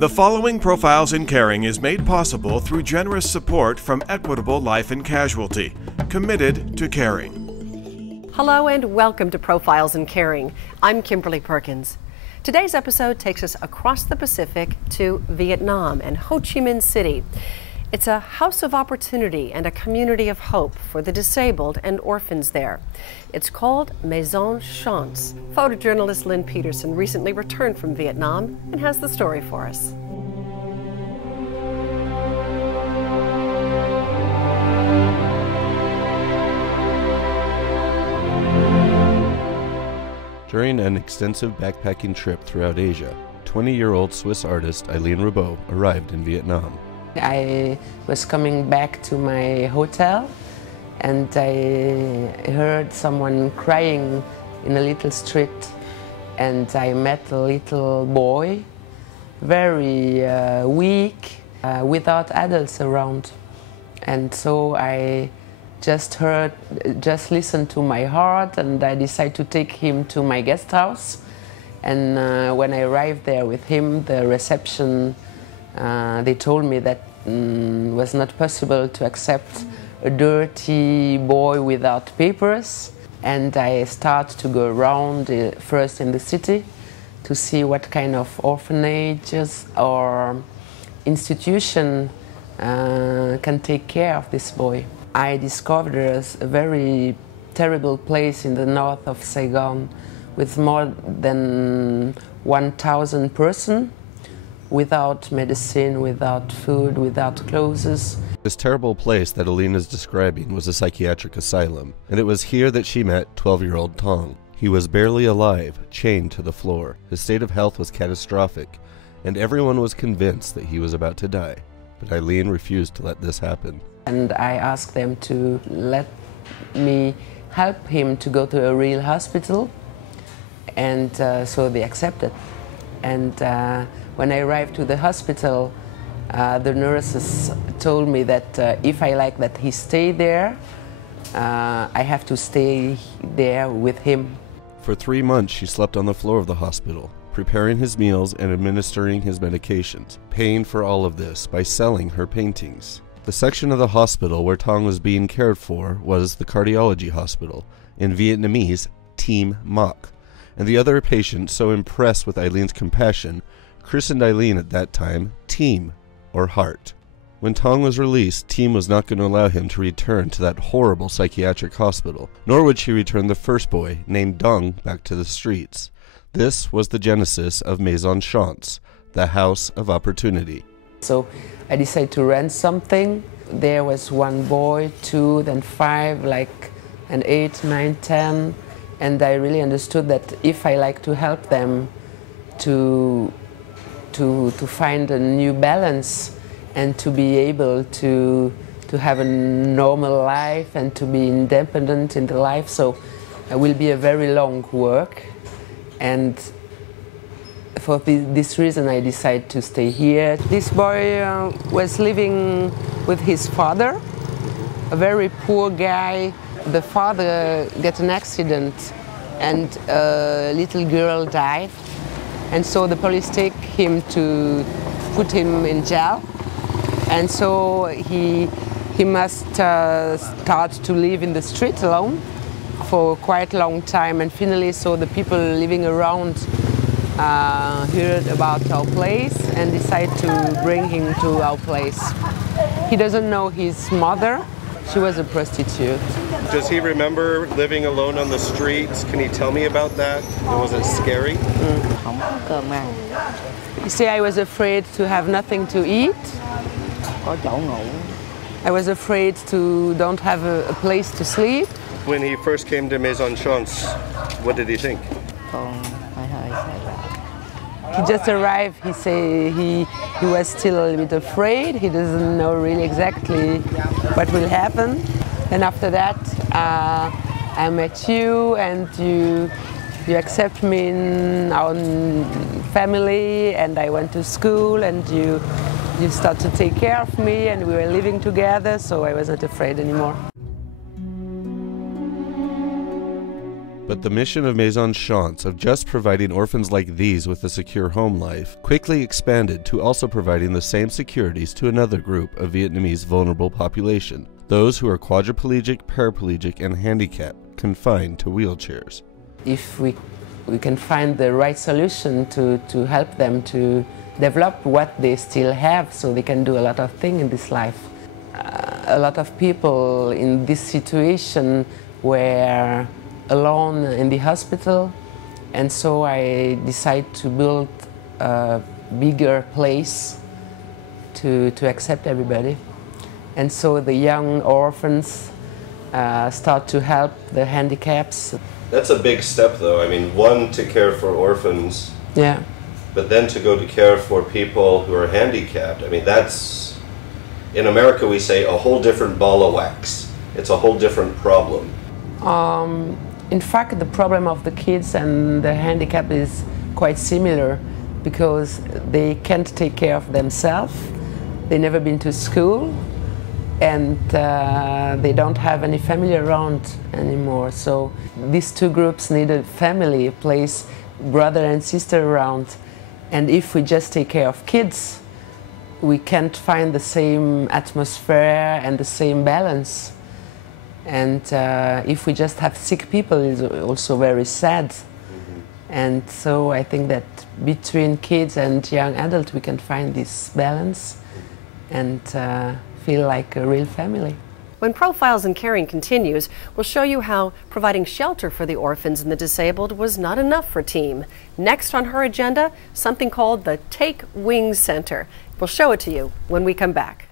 The following Profiles in Caring is made possible through generous support from Equitable Life and Casualty, committed to caring. Hello and welcome to Profiles in Caring. I'm Kimberly Perkins. Today's episode takes us across the Pacific to Vietnam and Ho Chi Minh City. It's a house of opportunity and a community of hope for the disabled and orphans there. It's called Maison Chance. Photojournalist Lynn Peterson recently returned from Vietnam and has the story for us. During an extensive backpacking trip throughout Asia, 20-year-old Swiss artist Eileen Rabault arrived in Vietnam. I was coming back to my hotel and I heard someone crying in a little street, and I met a little boy, very weak, without adults around. And so I just listened to my heart, and I decided to take him to my guest house. And when I arrived there with him, the reception they told me that was not possible to accept a dirty boy without papers. And I started to go around first in the city to see what kind of orphanages or institution can take care of this boy. I discovered there's a very terrible place in the north of Saigon with more than 1,000 persons, without medicine, without food, without clothes. This terrible place that Eileen is describing was a psychiatric asylum, and it was here that she met 12-year-old Tong. He was barely alive, chained to the floor. His state of health was catastrophic, and everyone was convinced that he was about to die. But Eileen refused to let this happen. And I asked them to let me help him to go to a real hospital, and so they accepted. And when I arrived to the hospital, the nurses told me that if I like that he stay there, I have to stay there with him. For 3 months, she slept on the floor of the hospital, preparing his meals and administering his medications, paying for all of this by selling her paintings. The section of the hospital where Tong was being cared for was the cardiology hospital, in Vietnamese, Team Moc. And the other patients, so impressed with Eileen's compassion, christened Eileen at that time Team, or Heart. When Tong was released, Team was not going to allow him to return to that horrible psychiatric hospital, nor would she return the first boy, named Dong, back to the streets. This was the genesis of Maison Chance, the House of Opportunity. So I decided to rent something. There was one boy, 2, then 5, and 8, 9, 10. And I really understood that if I like to help them to find a new balance and to be able to have a normal life and to be independent in the life, so it will be a very long work. And for this reason I decided to stay here. This boy was living with his father, a very poor guy. The father got an accident and a little girl died. And so the police take him to put him in jail. And so he must start to live in the street alone for quite a long time. And finally, so the people living around heard about our place and decided to bring him to our place. He doesn't know his mother. She was a prostitute. Does he remember living alone on the streets? Can he tell me about that? Was it scary? You see, I was afraid to have nothing to eat. I was afraid to don't have a place to sleep. When he first came to Maison Chance, what did he think? He just arrived. He said he was still a little bit afraid. He doesn't know really exactly what will happen. And after that, I met you, and you accept me in our family, and I went to school, and you started to take care of me, and we were living together, so I was not afraid anymore. But the mission of Maison Chance of just providing orphans like these with a secure home life quickly expanded to also providing the same securities to another group of Vietnamese vulnerable population, those who are quadriplegic, paraplegic, and handicapped, confined to wheelchairs. If we can find the right solution to help them to develop what they still have so they can do a lot of things in this life. A lot of people in this situation were alone in the hospital, and so I decided to build a bigger place to accept everybody. And so the young orphans start to help the handicaps. That's a big step though. I mean, one, to care for orphans, Yeah. but then to go to care for people who are handicapped. I mean, that's, in America we say, a whole different ball of wax. It's a whole different problem. In fact, the problem of the kids and the handicap is quite similar because they can't take care of themselves. They've never been to school, and they don't have any family around anymore. So these two groups need a family, a place, brother and sister around. And if we just take care of kids, we can't find the same atmosphere and the same balance. And if we just have sick people, it's also very sad. And so I think that between kids and young adults, we can find this balance and feel like a real family. When Profiles in Caring continues, we'll show you how providing shelter for the orphans and the disabled was not enough for Team. Next on her agenda, something called the Take Wings Center. We'll show it to you when we come back.